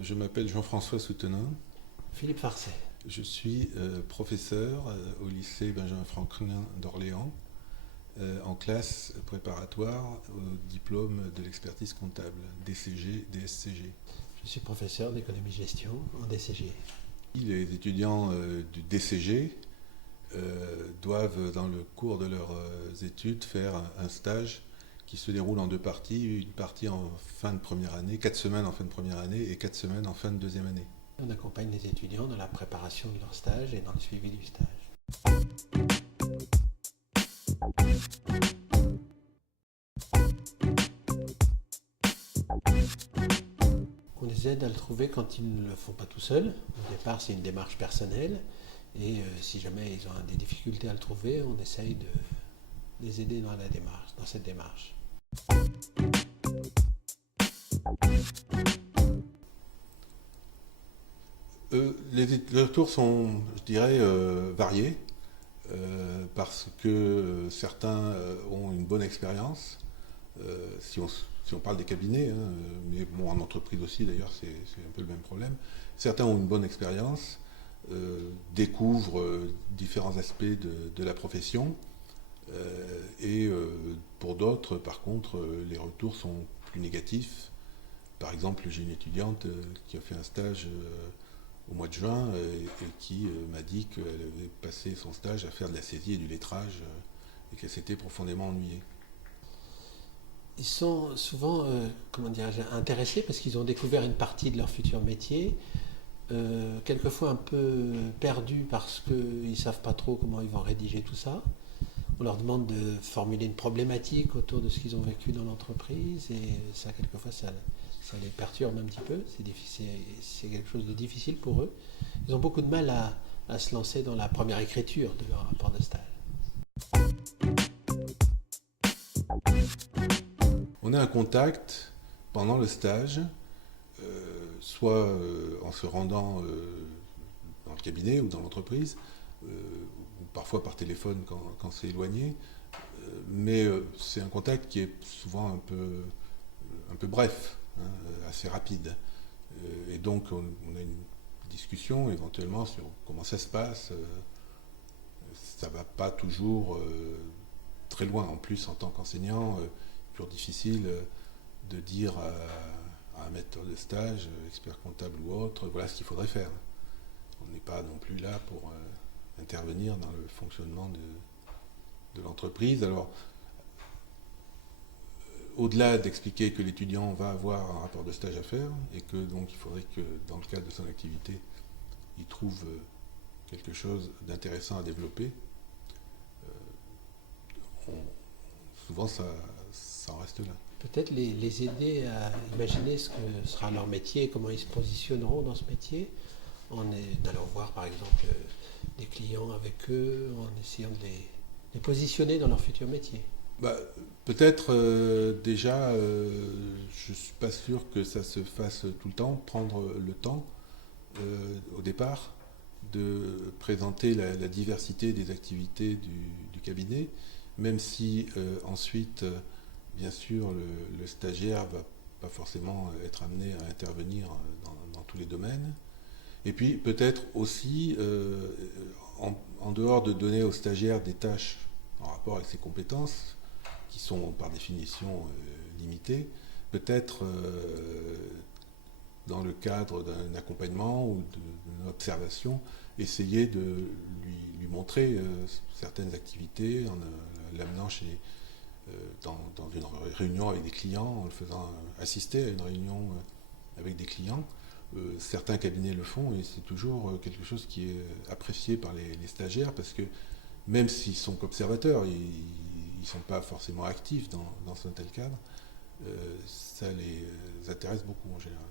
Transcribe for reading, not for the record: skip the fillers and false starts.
Je m'appelle Jean-François Soutenin. Philippe Farcet. Je suis professeur au lycée Benjamin Franklin d'Orléans, en classe préparatoire au diplôme de l'expertise comptable, DCG, DSCG. Je suis professeur d'économie-gestion en DCG. Les étudiants du DCG doivent, dans le cours de leurs études, faire un stage qui se déroule en deux parties, une partie en fin de première année, 4 semaines en fin de première année et 4 semaines en fin de deuxième année. On accompagne les étudiants dans la préparation de leur stage et dans le suivi du stage. On les aide à le trouver quand ils ne le font pas tout seuls. Au départ, c'est une démarche personnelle. Et si jamais ils ont des difficultés à le trouver, on essaye de les aider dans la démarche, dans cette démarche. Les retours sont, je dirais, variés, parce que certains ont une bonne expérience, si on parle des cabinets, hein, mais bon, en entreprise aussi d'ailleurs, c'est un peu le même problème. Certains ont une bonne expérience, découvrent différents aspects de la profession, et pour d'autres, par contre, les retours sont plus négatifs. Par exemple, j'ai une étudiante qui a fait un stage au mois de juin et qui m'a dit qu'elle avait passé son stage à faire de la saisie et du lettrage et qu'elle s'était profondément ennuyée. Ils sont souvent intéressés parce qu'ils ont découvert une partie de leur futur métier, quelquefois un peu perdus parce qu'ils ne savent pas trop comment ils vont rédiger tout ça. On leur demande de formuler une problématique autour de ce qu'ils ont vécu dans l'entreprise et ça, quelquefois, ça les perturbe un petit peu. C'est quelque chose de difficile pour eux. Ils ont beaucoup de mal à se lancer dans la première écriture de leur rapport de stage. On est en contact pendant le stage, soit en se rendant dans le cabinet ou dans l'entreprise, ou parfois par téléphone quand c'est éloigné, mais c'est un contact qui est souvent un peu bref, hein, assez rapide. Et donc on a une discussion éventuellement sur comment ça se passe. Ça ne va pas toujours très loin. En plus, en tant qu'enseignant, toujours difficile de dire à un maître de stage, expert comptable ou autre, voilà ce qu'il faudrait faire. On n'est pas non plus là pour intervenir dans le fonctionnement de l'entreprise. Alors, au-delà d'expliquer que l'étudiant va avoir un rapport de stage à faire et que donc il faudrait que dans le cadre de son activité, il trouve quelque chose d'intéressant à développer, souvent ça en reste là. Peut-être les aider à imaginer ce que sera leur métier, comment ils se positionneront dans ce métier, en allant voir par exemple des clients avec eux, en essayant de les positionner dans leur futur métier. Peut-être déjà, je ne suis pas sûr que ça se fasse tout le temps, prendre le temps au départ de présenter la diversité des activités du cabinet, même si ensuite, bien sûr, le stagiaire ne va pas forcément être amené à intervenir dans tous les domaines. Et puis peut-être aussi, en dehors de donner au stagiaire des tâches en rapport avec ses compétences, qui sont par définition limitées, peut-être dans le cadre d'un accompagnement ou d'une observation, essayer de lui montrer certaines activités en l'amenant dans une réunion avec des clients, en le faisant assister à une réunion avec des clients. Certains cabinets le font et c'est toujours quelque chose qui est apprécié par les stagiaires parce que même s'ils sont qu'observateurs, ils ne sont pas forcément actifs dans un tel cadre, ça les intéresse beaucoup en général.